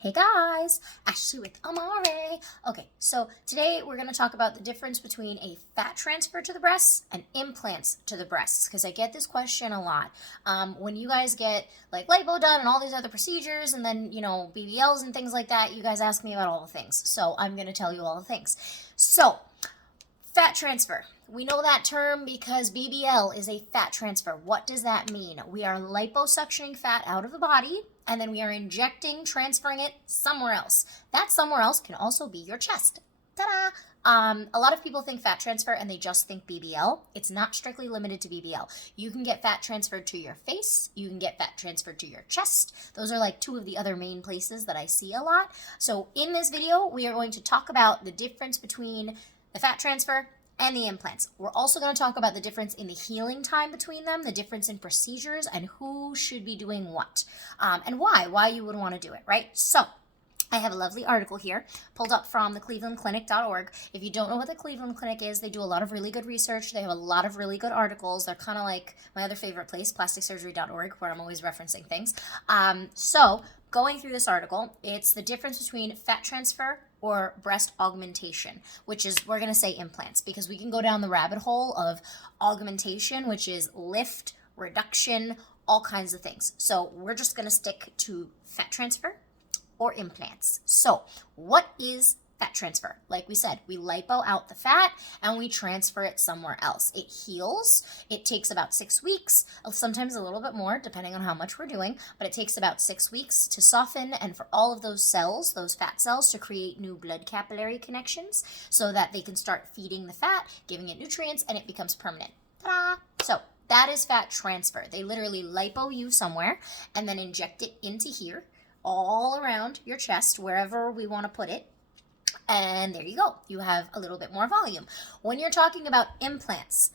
Hey guys, Ashley with Amare. Okay, so today we're going to talk about the difference between a fat transfer to the breasts and implants to the breasts, because I get this question a lot. When you guys get like Lipo done and all these other procedures and then, BBLs and things like that, you guys ask me about all the things. So I'm going to tell you all the things. So, fat transfer. We know that term because BBL is a fat transfer. What does that mean? We are liposuctioning fat out of the body, and then we are transferring it somewhere else. That somewhere else can also be your chest. Ta-da! A lot of people think fat transfer and they just think BBL. It's not strictly limited to BBL. You can get fat transferred to your face. You can get fat transferred to your chest. Those are like two of the other main places that I see a lot. So in this video, we are going to talk about the difference between the fat transfer and the implants. We're also going to talk about the difference in the healing time between them, the difference in procedures, and who should be doing what, and why you would want to do it, right? So I have a lovely article here pulled up from the clevelandclinic.org. If you don't know what the Cleveland Clinic is, they do a lot of really good research. They have a lot of really good articles. They're kind of like my other favorite place, plasticsurgery.org, where I'm always referencing things. So going through this article, it's the difference between fat transfer or breast augmentation, which is, we're going to say implants, because we can go down the rabbit hole of augmentation, which is lift, reduction, all kinds of things. So we're just going to stick to fat transfer or implants. So what is fat transfer? Like we said, we lipo out the fat and we transfer it somewhere else. It heals. It takes about 6 weeks, sometimes a little bit more, depending on how much we're doing, but it takes about 6 weeks to soften and for all of those cells, those fat cells, to create new blood capillary connections so that they can start feeding the fat, giving it nutrients, and it becomes permanent. Ta-da! So that is fat transfer. They literally lipo you somewhere and then inject it into here, all around your chest, wherever we want to put it. And there you go. You have a little bit more volume. When you're talking about implants,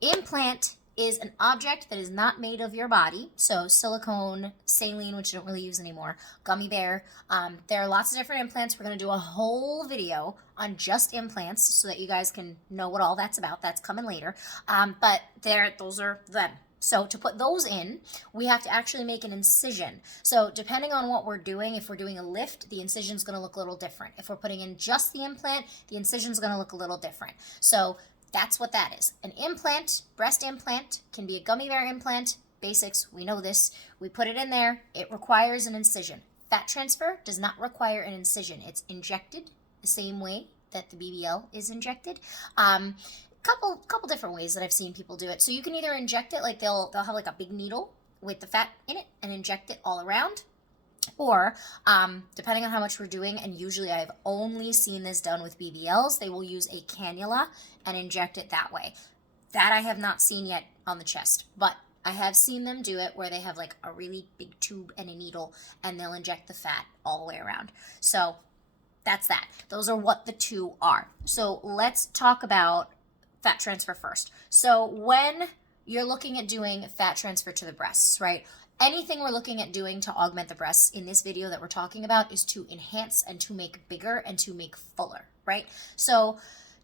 implant is an object that is not made of your body. So silicone, saline, which you don't really use anymore, gummy bear. There are lots of different implants. We're going to do a whole video on just implants so that you guys can know what all that's about. That's coming later. But those are them. So to put those in, we have to actually make an incision. So depending on what we're doing, if we're doing a lift, the incision is going to look a little different. If we're putting in just the implant, the incision is going to look a little different. So that's what that is. An implant, breast implant, can be a gummy bear implant. Basics, we know this. We put it in there. It requires an incision. Fat transfer does not require an incision. It's injected the same way that the BBL is injected. Couple different ways that I've seen people do it. So you can either inject it, like they'll have like a big needle with the fat in it and inject it all around, or depending on how much we're doing, and usually I've only seen this done with BBLs, they will use a cannula and inject it that way. That I have not seen yet on the chest, but I have seen them do it where they have like a really big tube and a needle and they'll inject the fat all the way around. So that's that. Those are what the two are. So let's talk about fat transfer first. So when you're looking at doing fat transfer to the breasts, right? Anything we're looking at doing to augment the breasts in this video that we're talking about is to enhance and to make bigger and to make fuller, right? So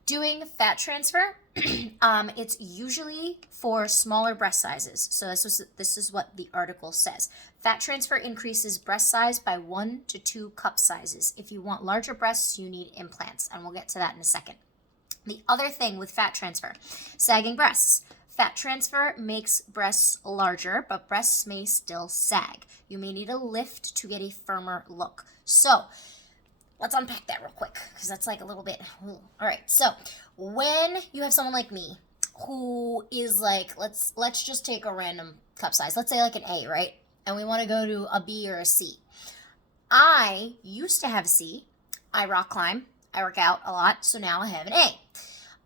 doing fat transfer, it's usually for smaller breast sizes. So this is what the article says. Fat transfer increases breast size by 1 to 2 cup sizes. If you want larger breasts, you need implants, and we'll get to that in a second. The other thing with fat transfer, sagging breasts. Fat transfer makes breasts larger, but breasts may still sag. You may need a lift to get a firmer look. So let's unpack that real quick, because that's like a little bit, all right. So when you have someone like me who is like, let's just take a random cup size. Let's say like an A, right? And we want to go to a B or a C. I used to have C. I rock climb. I work out a lot, so now I have an A.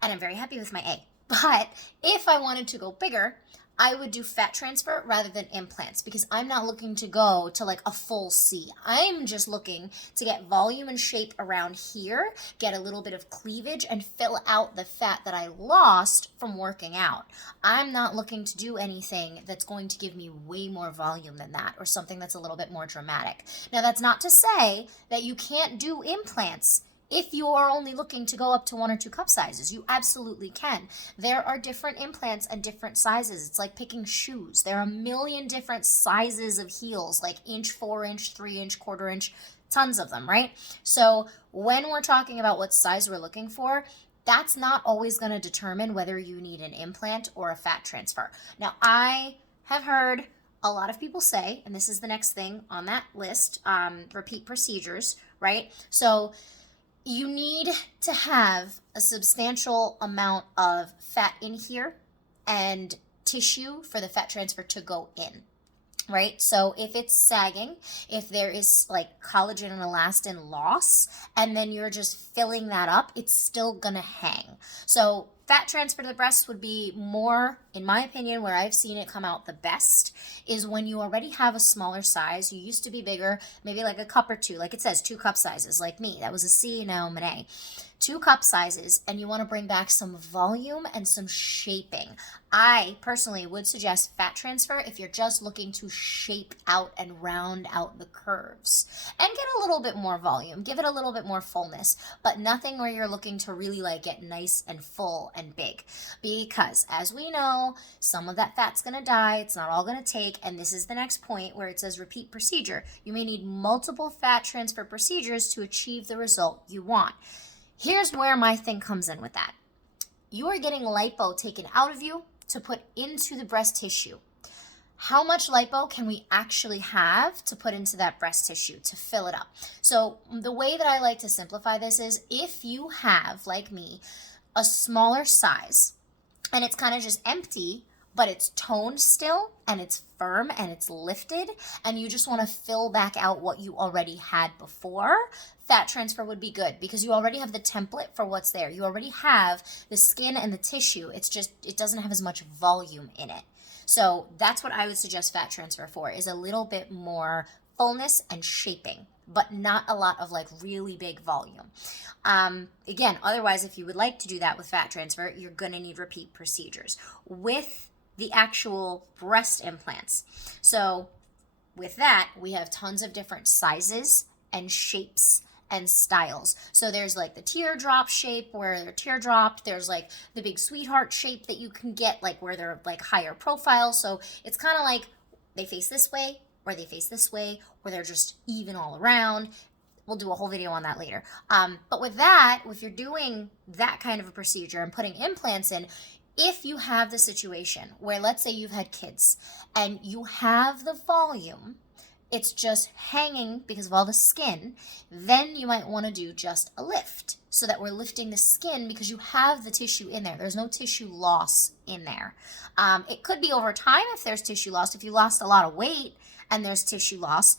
And I'm very happy with my A. But if I wanted to go bigger, I would do fat transfer rather than implants, because I'm not looking to go to like a full C. I'm just looking to get volume and shape around here, get a little bit of cleavage, and fill out the fat that I lost from working out. I'm not looking to do anything that's going to give me way more volume than that, or something that's a little bit more dramatic. Now, that's not to say that you can't do implants If you are only looking to go up to 1 or 2 cup sizes, you absolutely can. There are different implants and different sizes. It's like picking shoes. There are a million different sizes of heels, like inch, 4-inch, 3-inch, quarter-inch, tons of them, right? So when we're talking about what size we're looking for, that's not always going to determine whether you need an implant or a fat transfer. Now, I have heard a lot of people say, and this is the next thing on that list, repeat procedures, right? So you need to have a substantial amount of fat in here and tissue for the fat transfer to go in, right? So if it's sagging, if there is like collagen and elastin loss, and then you're just filling that up, it's still gonna hang. So fat transfer to the breasts would be more, in my opinion, where I've seen it come out the best is when you already have a smaller size. You used to be bigger, maybe like a cup or two, like it says 2 cup sizes, like me. That was a C, now I'm an A. 2 cup sizes, and you want to bring back some volume and some shaping. I personally would suggest fat transfer if you're just looking to shape out and round out the curves and get a little bit more volume, give it a little bit more fullness, but nothing where you're looking to really like get nice and full and big, because as we know, some of that fat's going to die. It's not all going to take, and this is the next point where it says repeat procedure. You may need multiple fat transfer procedures to achieve the result you want. Here's where my thing comes in with that. You are getting lipo taken out of you to put into the breast tissue. How much lipo can we actually have to put into that breast tissue to fill it up? So the way that I like to simplify this is if you have, like me, a smaller size and it's kind of just empty, but it's toned still and it's firm and it's lifted, and you just want to fill back out what you already had before, fat transfer would be good because you already have the template for what's there. You already have the skin and the tissue. It's just, it doesn't have as much volume in it. So that's what I would suggest fat transfer for, is a little bit more fullness and shaping, but not a lot of like really big volume. Again, otherwise, if you would like to do that with fat transfer, you're going to need repeat procedures with the actual breast implants. So with that, we have tons of different sizes and shapes and styles. So there's like the teardrop shape where they're teardropped. There's like the big sweetheart shape that you can get, like where they're like higher profile. So it's kind of like they face this way or they face this way, or they're just even all around. We'll do a whole video on that later. But with that, if you're doing that kind of a procedure and putting implants in, if you have the situation where, let's say you've had kids and you have the volume, it's just hanging because of all the skin, then you might want to do just a lift so that we're lifting the skin because you have the tissue in there. There's no tissue loss in there. It could be over time if there's tissue loss. If you lost a lot of weight and there's tissue loss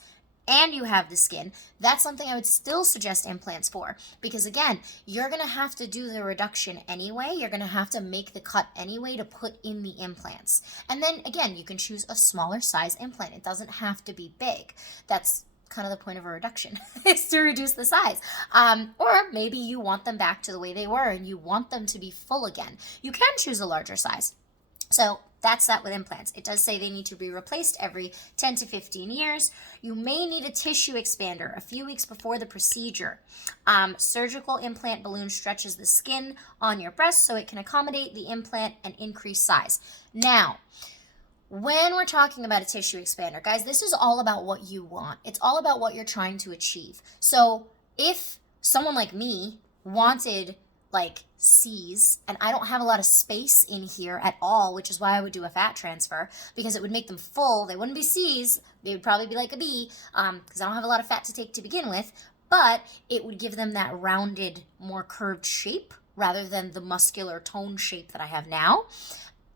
and you have the skin, that's something I would still suggest implants for, because again, you're going to have to do the reduction anyway. You're going to have to make the cut anyway to put in the implants. And then again, you can choose a smaller size implant. It doesn't have to be big. That's kind of the point of a reduction, is to reduce the size. Or maybe you want them back to the way they were and you want them to be full again. You can choose a larger size. So that's that with implants. It does say they need to be replaced every 10 to 15 years. You may need a tissue expander a few weeks before the procedure. Surgical implant balloon stretches the skin on your breast so it can accommodate the implant and increase size. Now, when we're talking about a tissue expander, guys, this is all about what you want. It's all about what you're trying to achieve. So if someone like me wanted like C's, and I don't have a lot of space in here at all, which is why I would do a fat transfer, because it would make them full. They wouldn't be C's, they would probably be like a B, because I don't have a lot of fat to take to begin with, but it would give them that rounded, more curved shape rather than the muscular tone shape that I have now.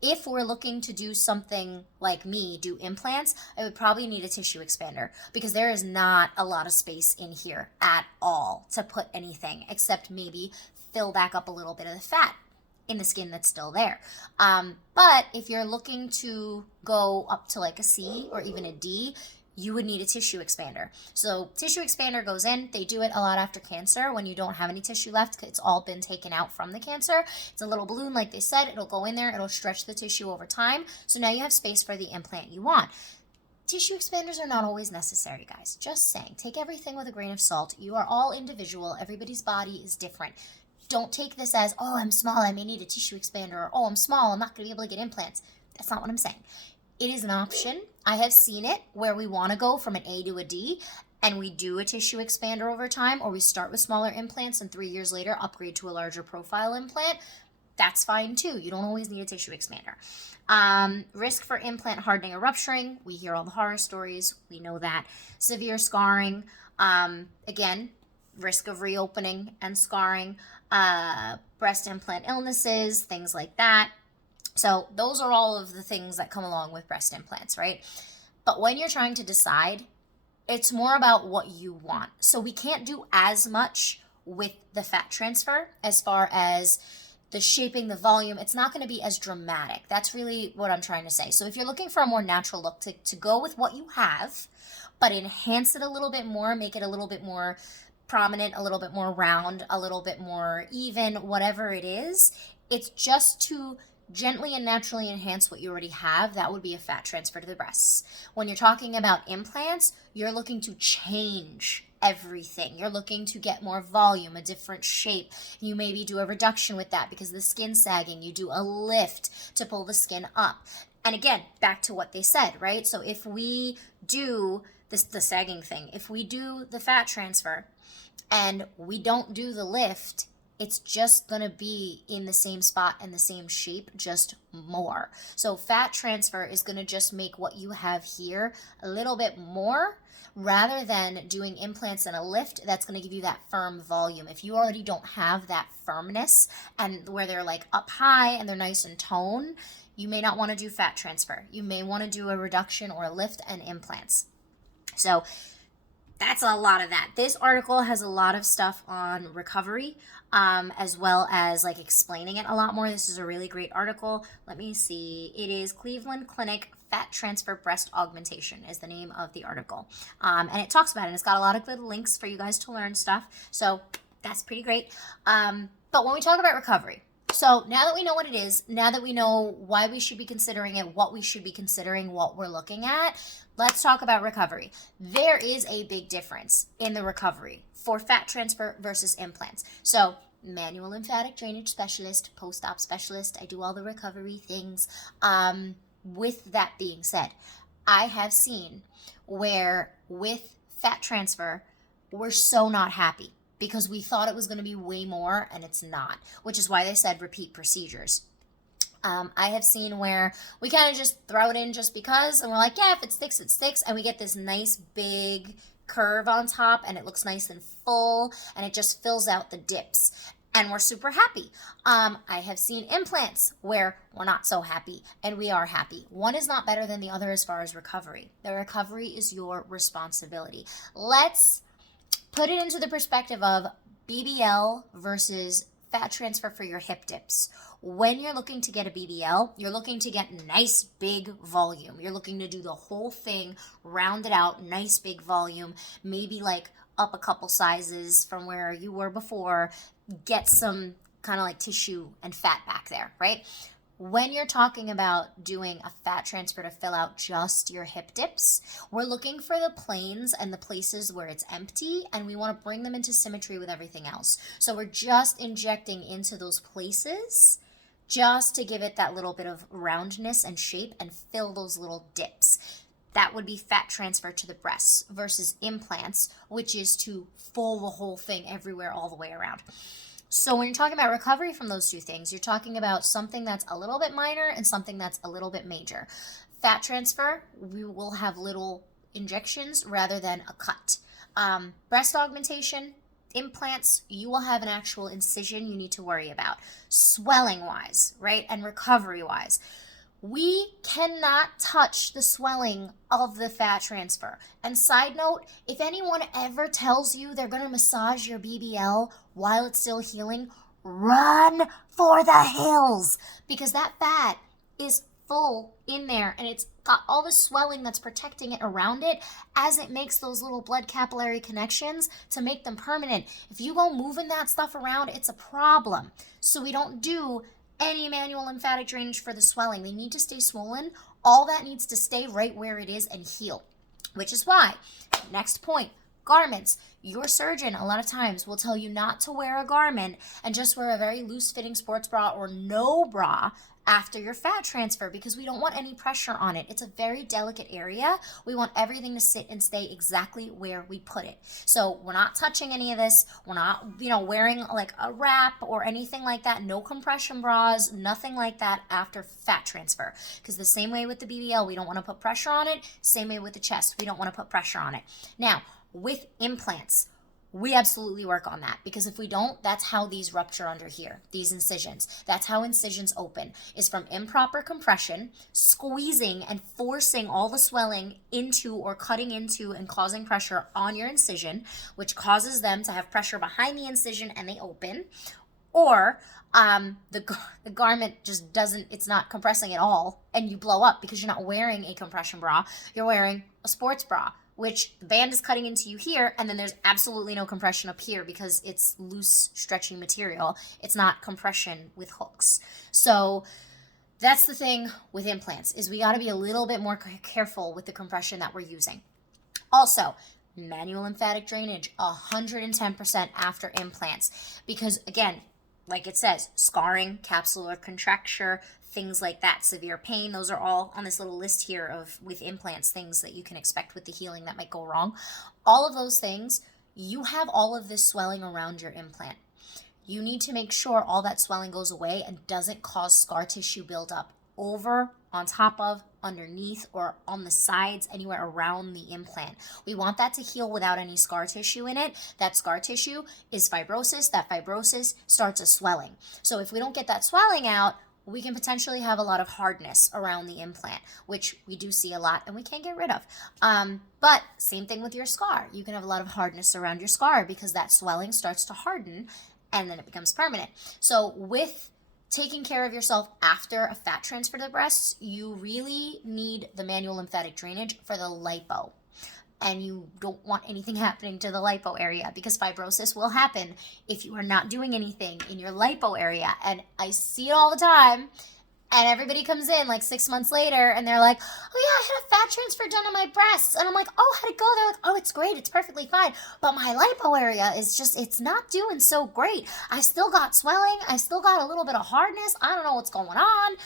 If we're looking to do something like me, do implants, I would probably need a tissue expander because there is not a lot of space in here at all to put anything except maybe fill back up a little bit of the fat in the skin that's still there. But if you're looking to go up to like a C or even a D, you would need a tissue expander. So tissue expander goes in. They do it a lot after cancer when you don't have any tissue left. It's all been taken out from the cancer. It's a little balloon, like they said. It'll go in there. It'll stretch the tissue over time. So now you have space for the implant you want. Tissue expanders are not always necessary, guys. Just saying. Take everything with a grain of salt. You are all individual. Everybody's body is different. Don't take this as, oh, I'm small, I may need a tissue expander, or oh, I'm small, I'm not going to be able to get implants. That's not what I'm saying. It is an option. I have seen it where we want to go from an A to a D, and we do a tissue expander over time, or we start with smaller implants and 3 years later upgrade to a larger profile implant. That's fine too. You don't always need a tissue expander. Risk for implant hardening or rupturing. We hear all the horror stories. We know that. Severe scarring. Again, risk of reopening and scarring. Breast implant illnesses, things like that. So those are all of the things that come along with breast implants, right? But when you're trying to decide, it's more about what you want. So we can't do as much with the fat transfer as far as the shaping, the volume. It's not going to be as dramatic. That's really what I'm trying to say. So if you're looking for a more natural look, to go with what you have, but enhance it a little bit more, make it a little bit more prominent, a little bit more round, a little bit more even, whatever it is, it's just to gently and naturally enhance what you already have. That would be a fat transfer to the breasts. When you're talking about implants, you're looking to change everything. You're looking to get more volume, a different shape. You maybe do a reduction with that because the skin's sagging. You do a lift to pull the skin up. And again, back to what they said, right? So if we do this, the sagging thing, if we do the fat transfer and we don't do the lift, it's just going to be in the same spot and the same shape, just more. So fat transfer is going to just make what you have here a little bit more, rather than doing implants and a lift that's going to give you that firm volume. If you already don't have that firmness and where they're like up high and they're nice and toned, you may not want to do fat transfer. You may want to do a reduction or a lift and implants. So that's a lot of that. This article has a lot of stuff on recovery, as well as like explaining it a lot more. This is a really great article. Let me see. It is Cleveland Clinic Fat Transfer Breast Augmentation is the name of the article. And it talks about it. And it's got a lot of good links for you guys to learn stuff. So that's pretty great. But when we talk about recovery, so now that we know what it is, now that we know why we should be considering it, what we should be considering, what we're looking at, let's talk about recovery. There is a big difference in the recovery for fat transfer versus implants. So manual lymphatic drainage specialist, post-op specialist, I do all the recovery things. With that being said, I have seen where with fat transfer, we're so not happy because we thought it was going to be way more and it's not, which is why they said repeat procedures. I have seen where we kind of just throw it in just because, and we're like, yeah, if it sticks, it sticks, and we get this nice big curve on top and it looks nice and full and it just fills out the dips. And we're super happy. I have seen implants where we're not so happy and we are happy. One is not better than the other as far as recovery. The recovery is your responsibility. Let's put it into the perspective of BBL versus fat transfer for your hip dips. When you're looking to get a BBL, you're looking to get nice big volume. You're looking to do the whole thing, round it out, nice big volume, maybe like up a couple sizes from where you were before, get some kind of like tissue and fat back there, right? When you're talking about doing a fat transfer to fill out just your hip dips, we're looking for the planes and the places where it's empty, and we want to bring them into symmetry with everything else. So we're just injecting into those places just to give it that little bit of roundness and shape and fill those little dips. That would be fat transfer to the breasts versus implants, which is to full the whole thing everywhere all the way around. So when you're talking about recovery from those two things, you're talking about something that's a little bit minor and something that's a little bit major. Fat transfer, we will have little injections rather than a cut. Breast augmentation, implants, you will have an actual incision you need to worry about. Swelling-wise, right, and recovery-wise. We cannot touch the swelling of the fat transfer. And side note, if anyone ever tells you they're going to massage your BBL while it's still healing, run for the hills, because that fat is full in there and it's got all the swelling that's protecting it around it as it makes those little blood capillary connections to make them permanent. If you go moving that stuff around, it's a problem. So we don't do any manual lymphatic drainage for the swelling. They need to stay swollen All that needs to stay right where it is and heal, which is why, next point, garments. Your surgeon a lot of times will tell you not to wear a garment and just wear a very loose fitting sports bra or no bra after your fat transfer, because we don't want any pressure on it. It's a very delicate area. We want everything to sit and stay exactly where we put it. So we're not touching any of this. We're not, wearing like a wrap or anything like that. No compression bras, nothing like that after fat transfer. Because the same way with the BBL, we don't want to put pressure on it. Same way with the chest, we don't want to put pressure on it. Now, with implants, we absolutely work on that, because if we don't, that's how these rupture under here, these incisions. That's how incisions open, is from improper compression, squeezing and forcing all the swelling into or cutting into and causing pressure on your incision, which causes them to have pressure behind the incision and they open. Or the garment just it's not compressing at all, and you blow up because you're not wearing a compression bra, you're wearing a sports bra, which the band is cutting into you here, and then there's absolutely no compression up here because it's loose, stretchy material. It's not compression with hooks. So that's the thing with implants, is we got to be a little bit more careful with the compression that we're using. Also, manual lymphatic drainage, 110% after implants, because again, like it says, scarring, capsular contracture, things like that, severe pain, those are all on this little list here of, with implants, things that you can expect with the healing that might go wrong. All of those things, you have all of this swelling around your implant. You need to make sure all that swelling goes away and doesn't cause scar tissue buildup over, on top of, underneath, or on the sides, anywhere around the implant. We want that to heal without any scar tissue in it. That scar tissue is fibrosis. That fibrosis starts a swelling. So if we don't get that swelling out, we can potentially have a lot of hardness around the implant, which we do see a lot and we can't get rid of. But same thing with your scar. You can have a lot of hardness around your scar because that swelling starts to harden and then it becomes permanent. So with taking care of yourself after a fat transfer to the breasts, you really need the manual lymphatic drainage for the lipo. And you don't want anything happening to the lipo area, because fibrosis will happen if you are not doing anything in your lipo area. And I see it all the time. And everybody comes in like 6 months later and they're like, oh yeah, I had a fat transfer done on my breasts. And I'm like, oh, how'd it go? They're like, oh, it's great. It's perfectly fine. But my lipo area is just, it's not doing so great. I still got swelling. I still got a little bit of hardness. I don't know what's going on.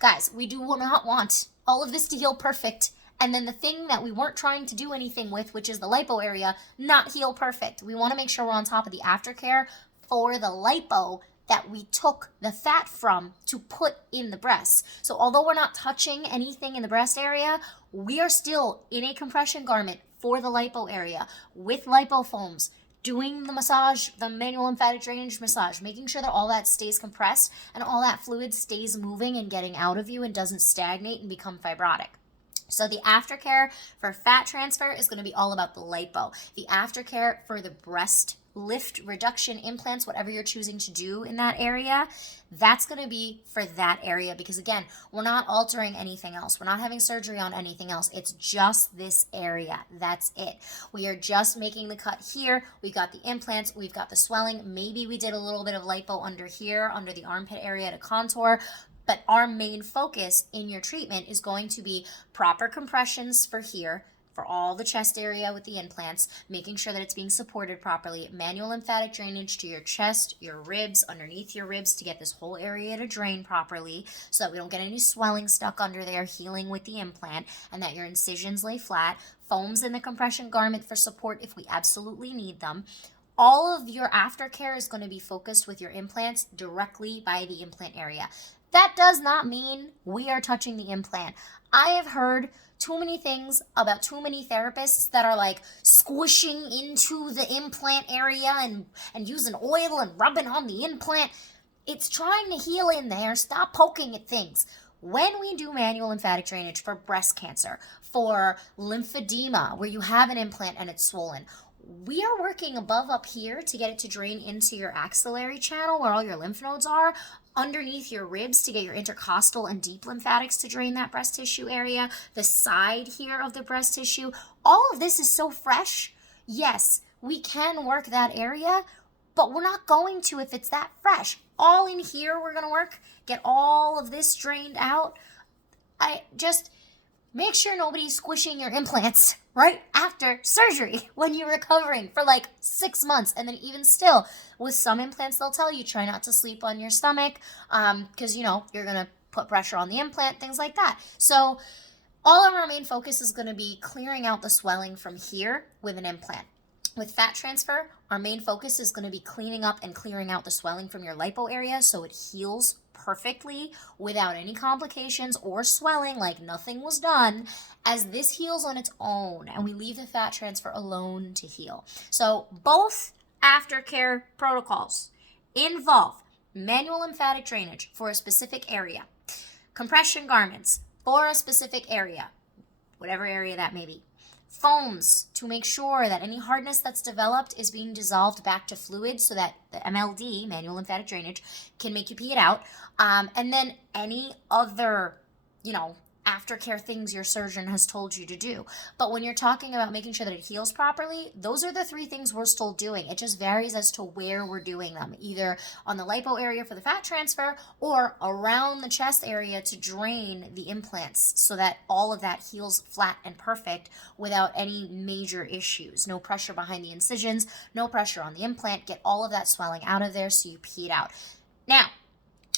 Guys, we do not want all of this to heal perfect, and then the thing that we weren't trying to do anything with, which is the lipo area, not heal perfect. We want to make sure we're on top of the aftercare for the lipo that we took the fat from to put in the breasts. So although we're not touching anything in the breast area, we are still in a compression garment for the lipo area with lipofoams, doing the massage, the manual lymphatic drainage massage, making sure that all that stays compressed and all that fluid stays moving and getting out of you and doesn't stagnate and become fibrotic. So the aftercare for fat transfer is going to be all about the lipo. The aftercare for the breast lift, reduction, implants, whatever you're choosing to do in that area, that's going to be for that area, because again, we're not altering anything else. We're not having surgery on anything else. It's just this area. That's it. We are just making the cut here. We've got the implants. We've got the swelling. Maybe we did a little bit of lipo under here, under the armpit area to contour. But our main focus in your treatment is going to be proper compressions for here, for all the chest area with the implants, making sure that it's being supported properly, manual lymphatic drainage to your chest, your ribs, underneath your ribs to get this whole area to drain properly so that we don't get any swelling stuck under there, healing with the implant, and that your incisions lay flat, foams in the compression garment for support if we absolutely need them. All of your aftercare is going to be focused with your implants directly by the implant area. That does not mean we are touching the implant. I have heard too many things about too many therapists that are like squishing into the implant area and using oil and rubbing on the implant. It's trying to heal in there. Stop poking at things. When we do manual lymphatic drainage for breast cancer, for lymphedema, where you have an implant and it's swollen, we are working above up here to get it to drain into your axillary channel where all your lymph nodes are, underneath your ribs to get your intercostal and deep lymphatics to drain that breast tissue area, the side here of the breast tissue. All of this is so fresh. Yes, we can work that area, but we're not going to if it's that fresh. All in here we're going to work, get all of this drained out. I just make sure nobody's squishing your implants right after surgery when you're recovering for like 6 months. And then even still, with some implants, they'll tell you try not to sleep on your stomach because, you're going to put pressure on the implant, things like that. So all of our main focus is going to be clearing out the swelling from here with an implant. With fat transfer, our main focus is going to be cleaning up and clearing out the swelling from your lipo area so it heals perfectly without any complications or swelling, like nothing was done, as this heals on its own and we leave the fat transfer alone to heal. So both aftercare protocols involve manual lymphatic drainage for a specific area, compression garments for a specific area, whatever area that may be, foams to make sure that any hardness that's developed is being dissolved back to fluid so that the MLD, manual lymphatic drainage, can make you pee it out. And then any other, aftercare things your surgeon has told you to do. But when you're talking about making sure that it heals properly, those are the 3 things we're still doing. It just varies as to where we're doing them, either on the lipo area for the fat transfer or around the chest area to drain the implants so that all of that heals flat and perfect without any major issues. No pressure behind the incisions, no pressure on the implant. Get all of that swelling out of there so you pee it out. Now,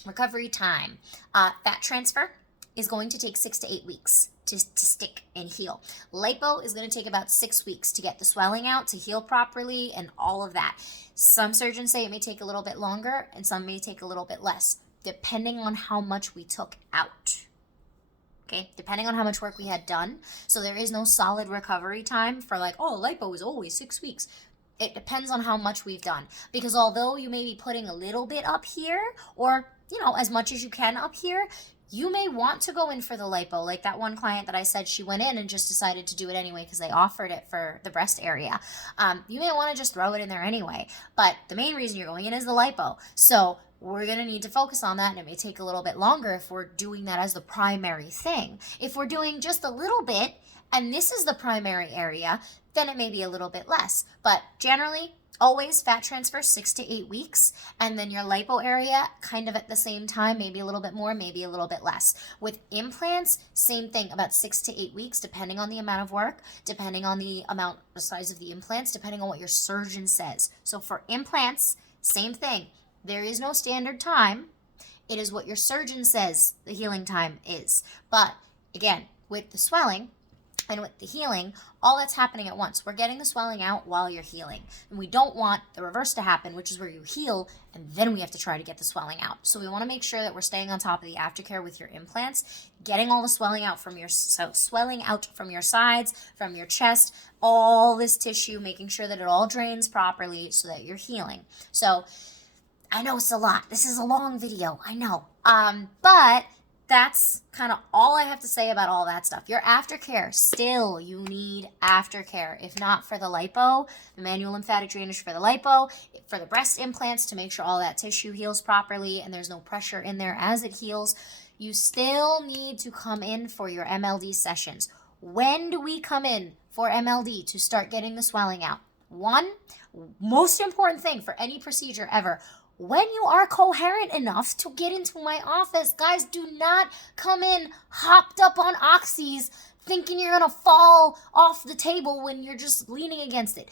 recovery time. Fat transfer is going to take 6 to 8 weeks to stick and heal. Lipo is going to take about 6 weeks to get the swelling out, to heal properly, and all of that. Some surgeons say it may take a little bit longer, and some may take a little bit less, depending on how much we took out. Okay, depending on how much work we had done. So there is no solid recovery time for lipo is always 6 weeks. It depends on how much we've done. Because although you may be putting a little bit up here, or, as much as you can up here, you may want to go in for the lipo. Like that one client that I said, she went in and just decided to do it anyway because they offered it for the breast area. You may want to just throw it in there anyway. But the main reason you're going in is the lipo. So we're going to need to focus on that, and it may take a little bit longer if we're doing that as the primary thing. If we're doing just a little bit, and this is the primary area, then it may be a little bit less. But generally, always fat transfer 6 to 8 weeks, and then your lipo area kind of at the same time, maybe a little bit more, maybe a little bit less. With implants, same thing, about 6 to 8 weeks, depending on the amount of work, depending on the size of the implants, depending on what your surgeon says. So for implants, same thing. There is no standard time. It is what your surgeon says the healing time is. But again, with the swelling and with the healing, all that's happening at once. We're getting the swelling out while you're healing. And we don't want the reverse to happen, which is where you heal and then we have to try to get the swelling out. So we want to make sure that we're staying on top of the aftercare with your implants, getting all the swelling out from your sides, from your chest, all this tissue, making sure that it all drains properly so that you're healing. So I know it's a lot. This is a long video, I know. But that's kind of all I have to say about all that stuff. Your aftercare, still you need aftercare. If not for the lipo, the manual lymphatic drainage for the lipo, for the breast implants to make sure all that tissue heals properly and there's no pressure in there as it heals, you still need to come in for your MLD sessions. When do we come in for MLD to start getting the swelling out? One, most important thing for any procedure ever, when you are coherent enough to get into my office. Guys, do not come in hopped up on oxys thinking you're going to fall off the table when you're just leaning against it.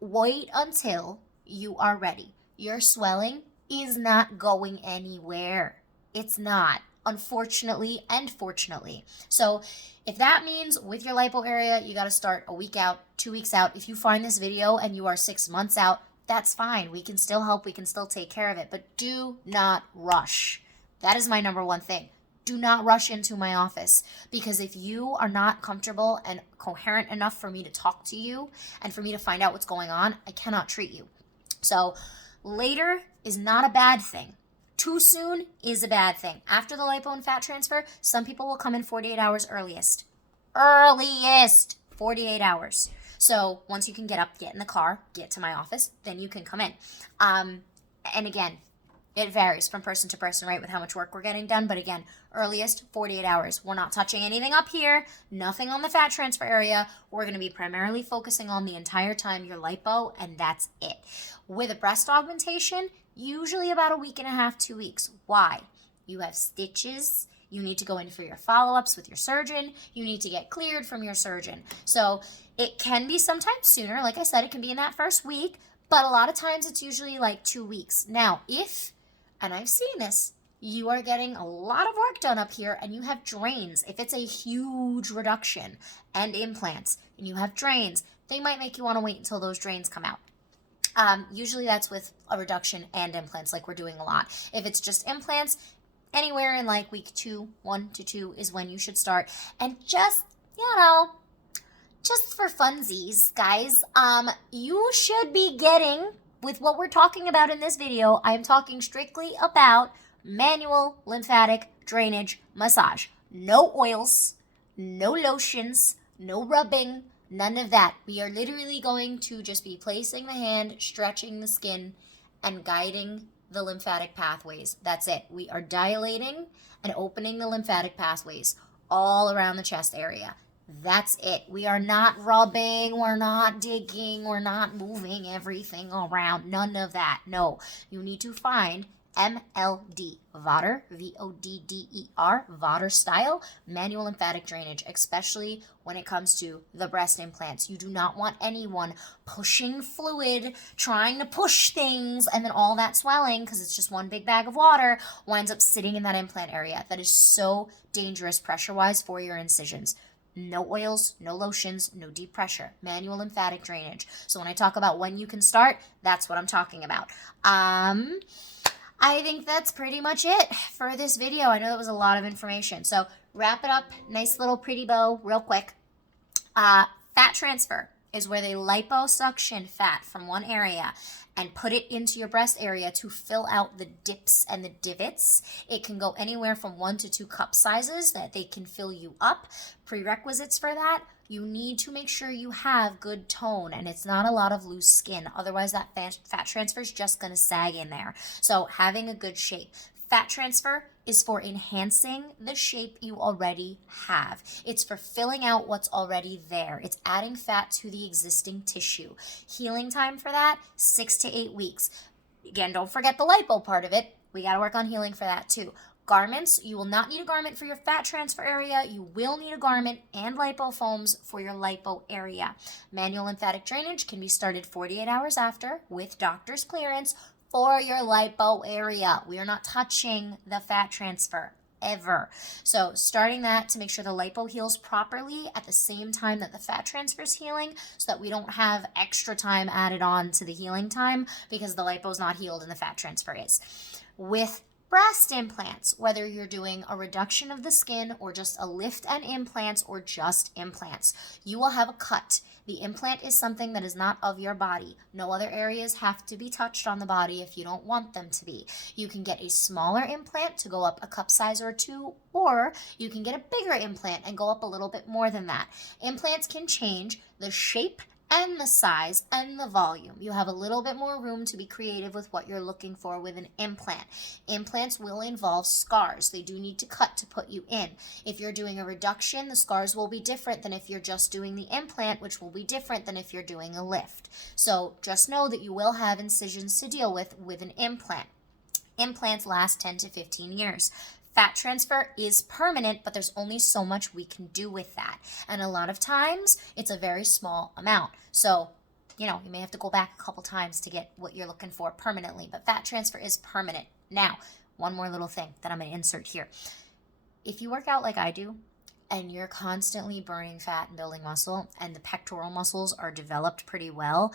Wait until you are ready. Your swelling is not going anywhere. It's not, unfortunately and fortunately. So if that means with your lipo area, you got to start a week out, 2 weeks out. If you find this video and you are 6 months out, that's fine. We can still help. We can still take care of it. But do not rush. That is my number one thing. Do not rush into my office, because if you are not comfortable and coherent enough for me to talk to you and for me to find out what's going on, I cannot treat you. So later is not a bad thing. Too soon is a bad thing. After the lipo and fat transfer, some people will come in 48 hours earliest. 48 hours. So once you can get up, get in the car, get to my office, then you can come in. And again, it varies from person to person, right, with how much work we're getting done. But again, earliest 48 hours. We're not touching anything up here, nothing on the fat transfer area. We're going to be primarily focusing on the entire time your lipo, and that's it. With a breast augmentation, usually about a week and a half, 2 weeks. Why? You have stitches. You need to go in for your follow-ups with your surgeon. You need to get cleared from your surgeon. So it can be sometimes sooner. Like I said, it can be in that first week, but a lot of times it's usually like 2 weeks. Now, and I've seen this, you are getting a lot of work done up here and you have drains. If it's a huge reduction and implants and you have drains, they might make you want to wait until those drains come out. Usually that's with a reduction and implants, like we're doing a lot. If it's just implants, anywhere in like week 1 to 2 is when you should start. And just for funsies, guys, you should be getting, with what we're talking about in this video, I'm talking strictly about manual lymphatic drainage massage. No oils, no lotions, no rubbing, none of that. We are literally going to just be placing the hand, stretching the skin, and guiding the lymphatic pathways. That's it. We are dilating and opening the lymphatic pathways all around the chest area. That's it. We are not rubbing, we're not digging, we're not moving everything around. None of that. No. You need to find MLD, Vodder, Vodder, Vodder style manual lymphatic drainage, especially when it comes to the breast implants. You do not want anyone pushing fluid, trying to push things, and then all that swelling, because it's just one big bag of water, winds up sitting in that implant area. That is so dangerous pressure-wise for your incisions. No oils, no lotions, no deep pressure, manual lymphatic drainage. So when I talk about when you can start, that's what I'm talking about. I think that's pretty much it for this video. I know that was a lot of information. So wrap it up, nice little pretty bow, real quick. Fat transfer is where they liposuction fat from one area and put it into your breast area to fill out the dips and the divots. It can go anywhere from 1 to 2 cup sizes that they can fill you up. Prerequisites for that, you need to make sure you have good tone and it's not a lot of loose skin. Otherwise, that fat transfer is just gonna sag in there. So having a good shape. Fat transfer is for enhancing the shape you already have. It's for filling out what's already there. It's adding fat to the existing tissue. Healing time for that, 6 to 8 weeks. Again, don't forget the lipo part of it. We gotta work on healing for that too. Garments, you will not need a garment for your fat transfer area. You will need a garment and lipo foams for your lipo area. Manual lymphatic drainage can be started 48 hours after with doctor's clearance for your lipo area. We are not touching the fat transfer ever. So starting that to make sure the lipo heals properly at the same time that the fat transfer is healing, so that we don't have extra time added on to the healing time because the lipo is not healed and the fat transfer is. With breast implants, whether you're doing a reduction of the skin or just a lift and implants or just implants, you will have a cut. The implant is something that is not of your body. No other areas have to be touched on the body if you don't want them to be. You can get a smaller implant to go up a cup size or 2, or you can get a bigger implant and go up a little bit more than that. Implants can change the shape and the size and the volume. You have a little bit more room to be creative with what you're looking for with an implant. Implants will involve scars. They do need to cut to put you in. If you're doing a reduction, the scars will be different than if you're just doing the implant, which will be different than if you're doing a lift. So just know that you will have incisions to deal with an implant. Implants last 10 to 15 years. Fat transfer is permanent, but there's only so much we can do with that. And a lot of times, it's a very small amount. So, you may have to go back a couple times to get what you're looking for permanently. But fat transfer is permanent. Now, one more little thing that I'm going to insert here. If you work out like I do, and you're constantly burning fat and building muscle, and the pectoral muscles are developed pretty well,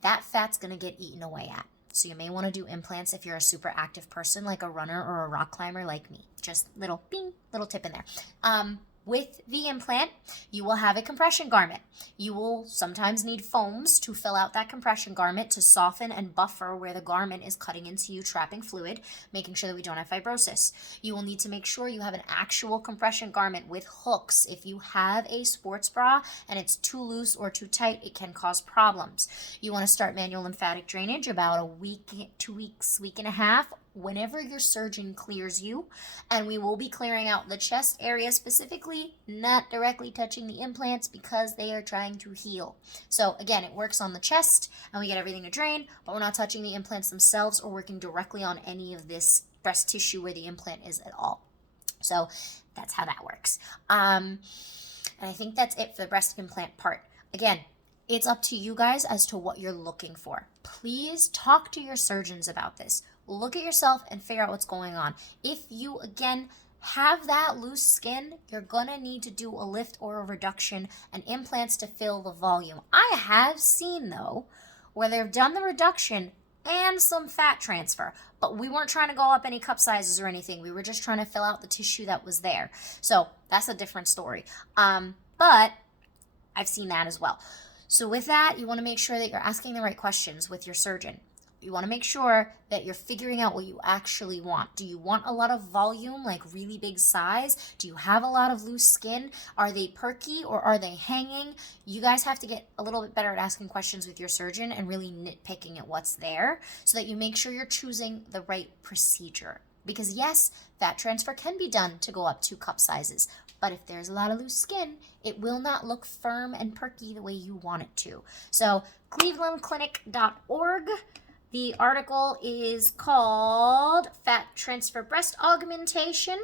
that fat's going to get eaten away at. So you may want to do implants if you're a super active person like a runner or a rock climber like me. Just little tip in there. With the implant, you will have a compression garment. You will sometimes need foams to fill out that compression garment to soften and buffer where the garment is cutting into you, trapping fluid, making sure that we don't have fibrosis. You will need to make sure you have an actual compression garment with hooks. If you have a sports bra and it's too loose or too tight, it can cause problems. You want to start manual lymphatic drainage about a week, 2 weeks, week and a half, whenever your surgeon clears you, and we will be clearing out the chest area specifically, not directly touching the implants because they are trying to heal. So again, it works on the chest and we get everything to drain, but we're not touching the implants themselves or working directly on any of this breast tissue where the implant is at all. So that's how that works. And I think that's it for the breast implant part. Again, it's up to you guys as to what you're looking for. Please talk to your surgeons about this. Look at yourself and figure out what's going on. If you, again, have that loose skin, you're gonna need to do a lift or a reduction and implants to fill the volume. I have seen, though, where they've done the reduction and some fat transfer, but we weren't trying to go up any cup sizes or anything. We were just trying to fill out the tissue that was there. So that's a different story. But I've seen that as well. So with that, you want to make sure that you're asking the right questions with your surgeon. You want to make sure that you're figuring out what you actually want. Do you want a lot of volume, like really big size? Do you have a lot of loose skin? Are they perky or are they hanging? You guys have to get a little bit better at asking questions with your surgeon and really nitpicking at what's there so that you make sure you're choosing the right procedure. Because yes, fat transfer can be done to go up 2 cup sizes, but if there's a lot of loose skin, it will not look firm and perky the way you want it to. So clevelandclinic.org. The article is called Fat Transfer Breast Augmentation.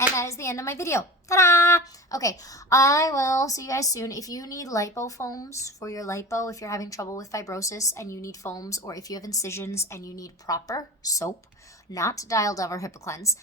And that is the end of my video. Ta-da! Okay, I will see you guys soon. If you need lipo foams for your lipo, if you're having trouble with fibrosis and you need foams, or if you have incisions and you need proper soap, not dialed over HipaCleanse,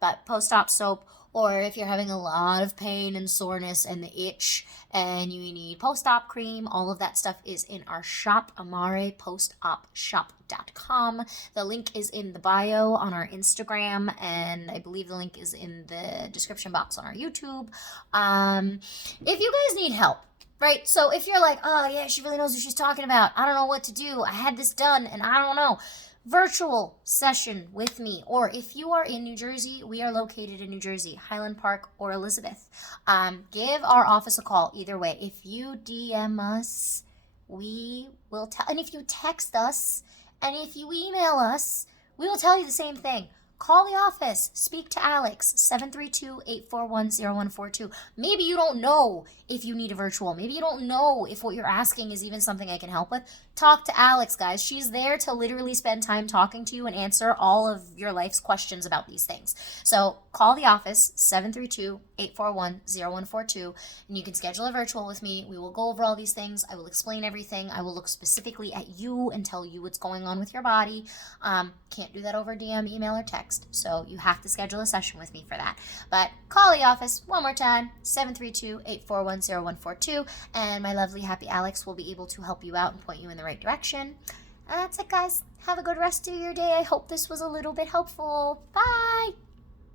but post-op soap, or if you're having a lot of pain and soreness and the itch and you need post-op cream, all of that stuff is in our shop, amarepostopshop.com. The link is in the bio on our Instagram, and I believe the link is in the description box on our YouTube. If you guys need help, right? So if you're like, oh yeah, she really knows what she's talking about. I don't know what to do. I had this done and I don't know. Virtual session with me, or if you are in New Jersey, we are located in New Jersey, Highland Park or Elizabeth. Give our office a call either way. If you DM us, we will tell, and if you text us, and if you email us, we will tell you the same thing. Call the office, speak to Alex, 732-841-0142. Maybe you don't know if you need a virtual. Maybe you don't know if what you're asking is even something I can help with. Talk to Alex, guys. She's there to literally spend time talking to you and answer all of your life's questions about these things. So call the office, 732-841-0142, and you can schedule a virtual with me. We will go over all these things. I will explain everything. I will look specifically at you and tell you what's going on with your body. Can't do that over DM, email, or text, so you have to schedule a session with me for that. But call the office one more time, 732-841-0142, and my lovely happy Alex will be able to help you out and point you in the right direction. And that's it, guys. Have a good rest of your day. I hope this was a little bit helpful. Bye!